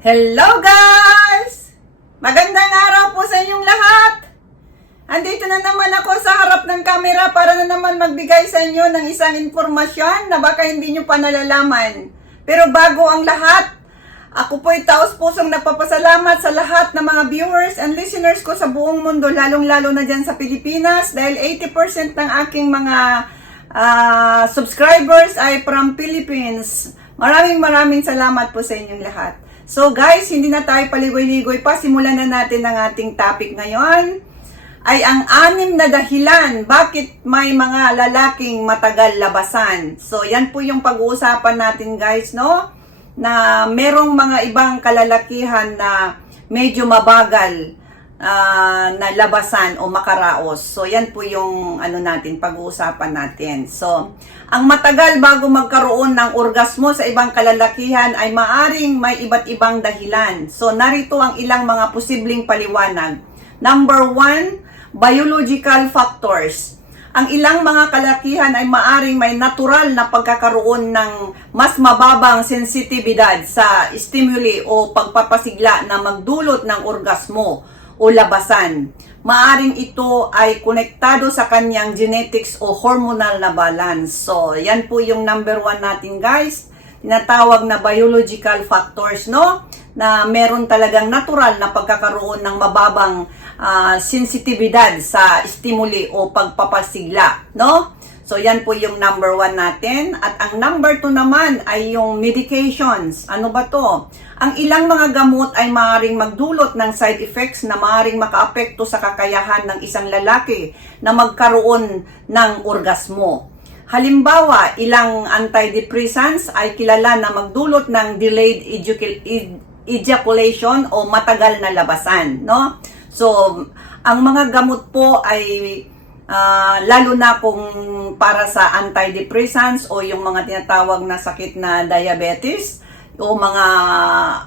Hello guys! Magandang araw po sa inyong lahat! Andito na naman ako sa harap ng kamera para na naman magbigay sa inyo ng isang informasyon na baka hindi nyo pa nalalaman. Pero bago ang lahat, ako po'y taos pusong nagpapasalamat sa lahat ng mga viewers and listeners ko sa buong mundo, lalong-lalo na dyan sa Pilipinas dahil 80% ng aking mga ah, subscribers ay from Philippines. Maraming maraming salamat po sa inyong lahat. So guys, hindi na tayo paligoy-ligoy pa. Simulan na natin ang ating topic ngayon. Ay ang anim na dahilan bakit may mga lalaking matagal labasan. So yan po yung pag-uusapan natin guys, no? Na merong mga ibang kalalakihan na medyo mabagal ah, na labasan o makaraos. So, yan po yung ano natin, pag-uusapan natin. So, ang matagal bago magkaroon ng orgasmo sa ibang kalalakihan ay maaring may iba't ibang dahilan. So, narito ang ilang mga posibleng paliwanag. Number one, biological factors. Ang ilang mga kalakihan ay maaring may natural na pagkakaroon ng mas mababang sensitibidad sa stimuli o pagpapasigla na magdulot ng orgasmo o labasan. Maaring ito ay konektado sa kanyang genetics o hormonal na balance. So, yan po yung number one natin guys. Tinatawag na biological factors, no? Na meron talagang natural na pagkakaroon ng mababang ah, sensitibidad sa stimuli o pagpapasigla, no? So, yan po yung number one natin. At ang number two naman ay yung medications. Ano ba to? Ang ilang mga gamot ay maaaring magdulot ng side effects na maaaring makaapekto sa kakayahan ng isang lalaki na magkaroon ng orgasmo. Halimbawa, ilang antidepressants ay kilala na magdulot ng delayed ej- ejaculation o matagal na labasan, no? So, ang mga gamot po ay ah, lalo na kung para sa antidepressants o yung mga tinatawag na sakit na diabetes o mga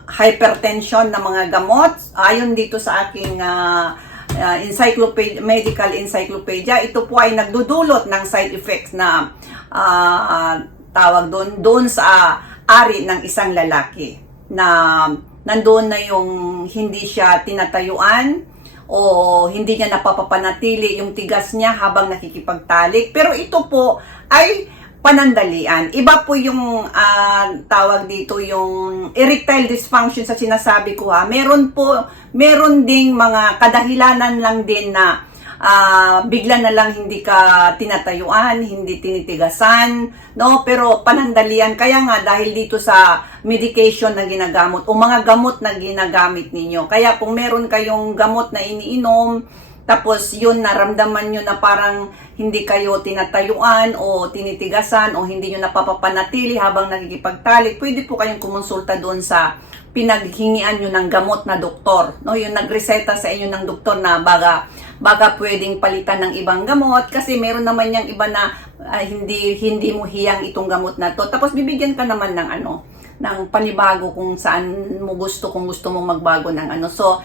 hypertension na mga gamot, ayon dito sa aking ah, uh, encyclopedia, medical encyclopedia, ito po ay nagdudulot ng side effects na ah, tawag doon doon sa ari ng isang lalaki na nandoon na yung hindi siya tinatayuan o hindi niya napapapanatili yung tigas niya habang nakikipagtalik. Pero ito po ay panandalian. Iba po yung ah, tawag dito yung erectile dysfunction sa sinasabi ko ha. Meron po, meron ding mga kadahilanan lang din na ah, bigla na lang hindi ka tinatayuan, hindi tinitigasan, no? Pero panandalian kaya nga dahil dito sa medication na ginagamot o mga gamot na ginagamit ninyo. Kaya kung meron kayong gamot na iniinom, tapos yun naramdaman nyo na parang hindi kayo tinatayuan o tinitigasan o hindi nyo napapapanatili habang nakikipagtalik, pwede po kayong kumonsulta doon sa pinaghingian nyo ng gamot na doktor. No? Yung nagreseta sa inyo ng doktor na baga, baga pwedeng palitan ng ibang gamot kasi meron naman yung iba na ah, hindi hindi mo hiyang itong gamot na to. Tapos bibigyan ka naman ng ano, ng panibago kung saan mo gusto, kung gusto mong magbago ng ano. So,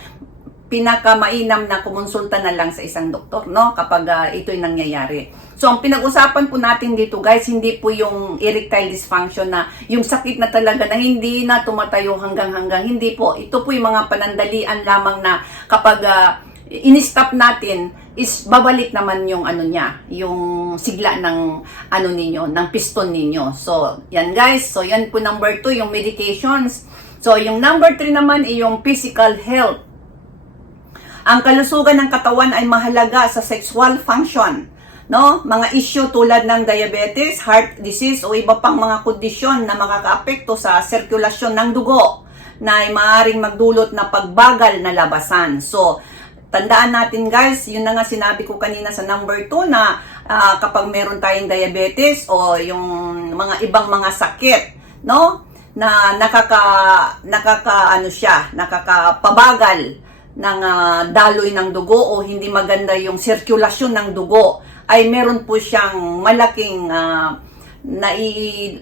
pinakamainam na kumonsulta na lang sa isang doktor, no? Kapag ah, ito'y nangyayari. So, ang pinag-usapan po natin dito, guys, hindi po yung erectile dysfunction na yung sakit na talaga na hindi na tumatayo hanggang-hanggang. Hindi po. Ito po yung mga panandalian lamang na kapag ah, in-stop natin, is babalik naman yung ano niya, yung sigla ng ano ninyo, ng piston ninyo. So, yan guys. So, yan po number two, yung medications. So, yung number three naman ay yung physical health. Ang kalusugan ng katawan ay mahalaga sa sexual function. No? Mga issue tulad ng diabetes, heart disease o iba pang mga kondisyon na makakaapekto sa sirkulasyon ng dugo na ay maaaring magdulot na pagbagal na labasan. So, tandaan natin guys, yun na nga sinabi ko kanina sa number 2 na ah, kapag meron tayong diabetes o yung mga ibang mga sakit, no? Na nakaka nakaka ano siya, nakakapabagal ng ah, daloy ng dugo o hindi maganda yung sirkulasyon ng dugo ay meron po siyang malaking ah, nai,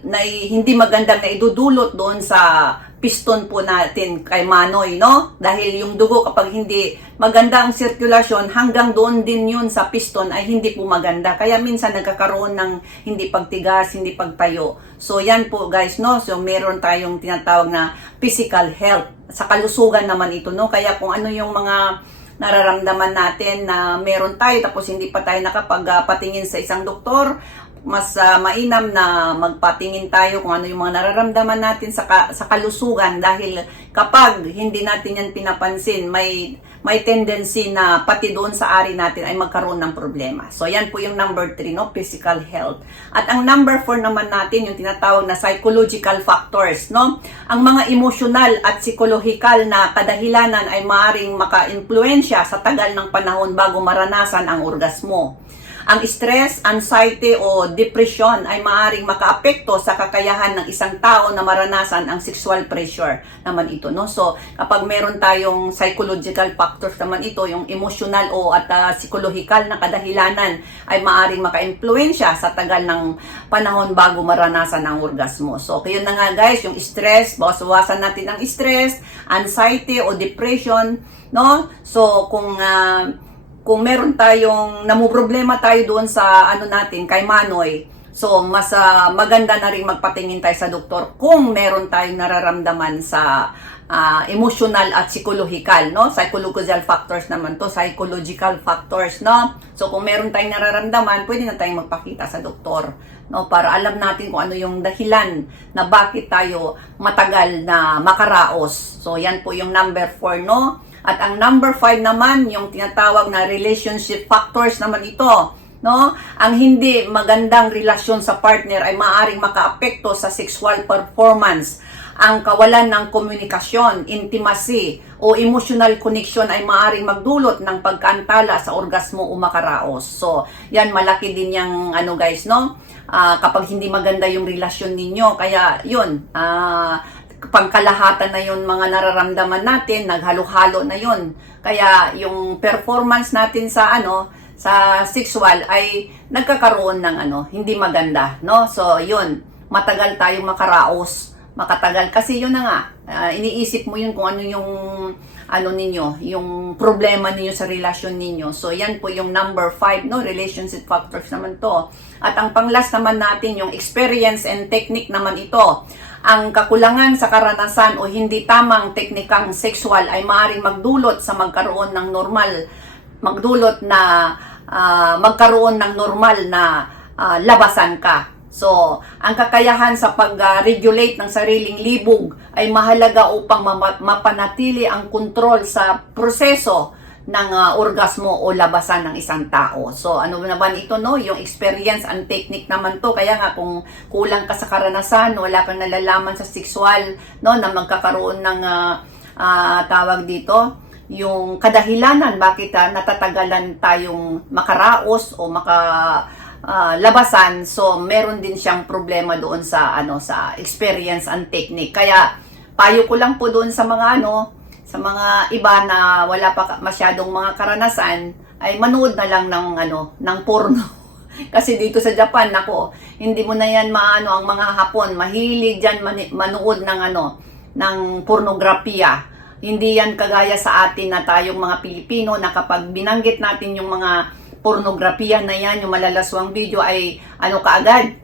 nai, hindi magandang na idudulot doon sa piston po natin kay Manoy, no? Dahil yung dugo kapag hindi maganda ang sirkulasyon, hanggang doon din yun sa piston ay hindi po maganda. Kaya minsan nagkakaroon ng hindi pagtigas, hindi pagtayo. So yan po guys, no? So meron tayong tinatawag na physical health. Sa kalusugan naman ito, no? Kaya kung ano yung mga nararamdaman natin na meron tayo tapos hindi pa tayo nakapagpatingin sa isang doktor, mas ah, mainam na magpatingin tayo kung ano yung mga nararamdaman natin sa, ka- sa kalusugan dahil kapag hindi natin yan pinapansin, may may tendency na pati doon sa ari natin ay magkaroon ng problema. So, yan po yung number 3, no? Physical health. At ang number 4 naman natin, yung tinatawag na psychological factors, no? Ang mga emotional at psychological na kadahilanan ay maaring maka-impluensya sa tagal ng panahon bago maranasan ang orgasmo. Ang stress, anxiety o depression ay maaring makaapekto sa kakayahan ng isang tao na maranasan ang sexual pressure naman ito no. So, kapag meron tayong psychological factors naman ito, yung emotional o at uh, psychological na kadahilanan ay maaring maka-impluensya sa tagal ng panahon bago maranasan ang orgasmo. So, kayo na nga guys, yung stress, bawas-bawasan natin ang stress, anxiety o depression, no? So, kung ah, kung meron tayong namuproblema tayo doon sa ano natin kay Manoy, so mas ah, maganda na rin magpatingin tayo sa doktor kung meron tayong nararamdaman sa ah, emotional at psychological, no? Psychological factors naman to, psychological factors, no? So kung meron tayong nararamdaman, pwede na tayong magpakita sa doktor, no? Para alam natin kung ano yung dahilan na bakit tayo matagal na makaraos. So yan po yung number 4, no? At ang number 5 naman, yung tinatawag na relationship factors naman ito. No? Ang hindi magandang relasyon sa partner ay maaring makaapekto sa sexual performance. Ang kawalan ng komunikasyon, intimacy, o emotional connection ay maaring magdulot ng pagkaantala sa orgasmo o makaraos. So, yan malaki din yung ano guys, no? Ah, kapag hindi maganda yung relasyon ninyo. Kaya, yun, ah, pangkalahatan na yun mga nararamdaman natin, naghalo-halo na yun. Kaya yung performance natin sa ano, sa sexual ay nagkakaroon ng ano, hindi maganda, no? So, yun, matagal tayong makaraos, makatagal kasi yun na nga, ah, iniisip mo yun kung ano yung ano ninyo, yung problema ninyo sa relasyon ninyo. So, yan po yung number 5, no? Relationship factors naman to. At ang panglas naman natin, yung experience and technique naman ito. Ang kakulangan sa karanasan o hindi tamang teknikang sexual ay maaaring magdulot sa magkaroon ng normal, magdulot na ah, magkaroon ng normal na ah, labasan ka. So, ang kakayahan sa pag-regulate ng sariling libog ay mahalaga upang mapanatili ang kontrol sa proseso ng ah, orgasmo o labasan ng isang tao. So, ano naman ito, no? Yung experience and technique naman to. Kaya nga, kung kulang ka sa karanasan, wala kang nalalaman sa sexual, no? Na magkakaroon ng ah, ah, tawag dito, yung kadahilanan bakit ah, natatagalan tayong makaraos o maka ah, labasan so meron din siyang problema doon sa ano sa experience and technique kaya payo ko lang po doon sa mga ano sa mga iba na wala pa masyadong mga karanasan ay manood na lang ng ano ng porno. Kasi dito sa Japan nako hindi mo na yan maano ang mga Hapon. Mahilig diyan mani- manood ng ano ng pornografiya. Hindi yan kagaya sa atin na tayong mga Pilipino na kapag binanggit natin yung mga pornografiya na yan, yung malalaswang video ay ano kaagad,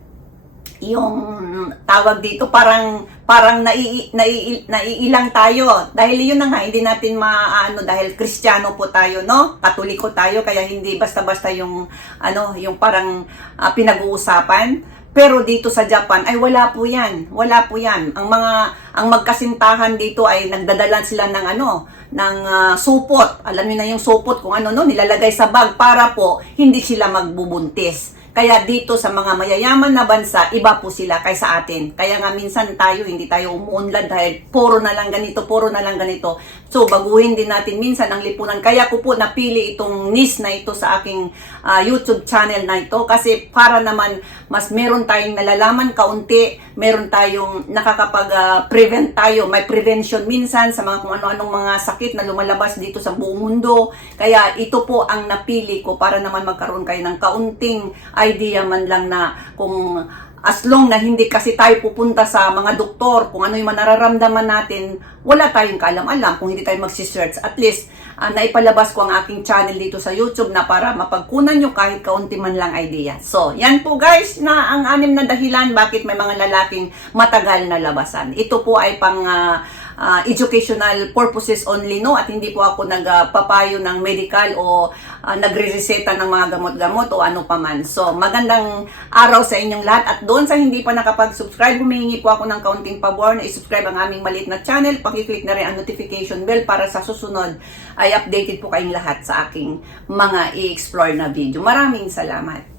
yung tawag dito parang parang nai, nai, naiilang tayo. Dahil yun na nga hindi natin maano dahil Kristiyano po tayo no? Katoliko tayo kaya hindi basta-basta yung ano yung parang ah, pinag-uusapan. Pero dito sa Japan ay wala po 'yan. Wala po 'yan. Ang mga ang magkasintahan dito ay nagdadala sila ng ano ng ah, supot. Alam niyo na yung supot kung ano no? Nilalagay sa bag para po hindi sila magbubuntis kaya dito sa mga mayayaman na bansa, iba po sila kaysa atin. Kaya nga minsan tayo, hindi tayo umuunlad dahil puro na lang ganito, puro na lang ganito. So, baguhin din natin minsan ang lipunan. Kaya ko po napili itong niche na ito sa aking ah, YouTube channel na ito kasi para naman mas meron tayong nalalaman kaunti, meron tayong nakakapag-prevent tayo. May prevention minsan sa mga kung ano-anong mga sakit na lumalabas dito sa buong mundo. Kaya ito po ang napili ko para naman magkaroon kayo ng kaunting idea man lang na kung as long na hindi kasi tayo pupunta sa mga doktor, kung ano yung nararamdaman natin, wala tayong kaalam-alam kung hindi tayo magsisearch. At least, ah, naipalabas ko ang aking channel dito sa YouTube na para mapagkunan nyo kahit kaunti man lang idea. So, yan po guys na ang anim na dahilan bakit may mga lalaking matagal na labasan. Ito po ay pang ah, ah, educational purposes only no at hindi po ako nagpapayo ng medical o ah, nagre-reseta ng mga gamot-gamot o ano paman. So, magandang araw sa inyong lahat at doon sa hindi pa nakapag-subscribe, humihingi po ako ng kaunting pabor na i-subscribe ang aming maliit na channel. Pakiclick na rin ang notification bell para sa susunod ay updated po kayong lahat sa aking mga i-explore na video. Maraming salamat.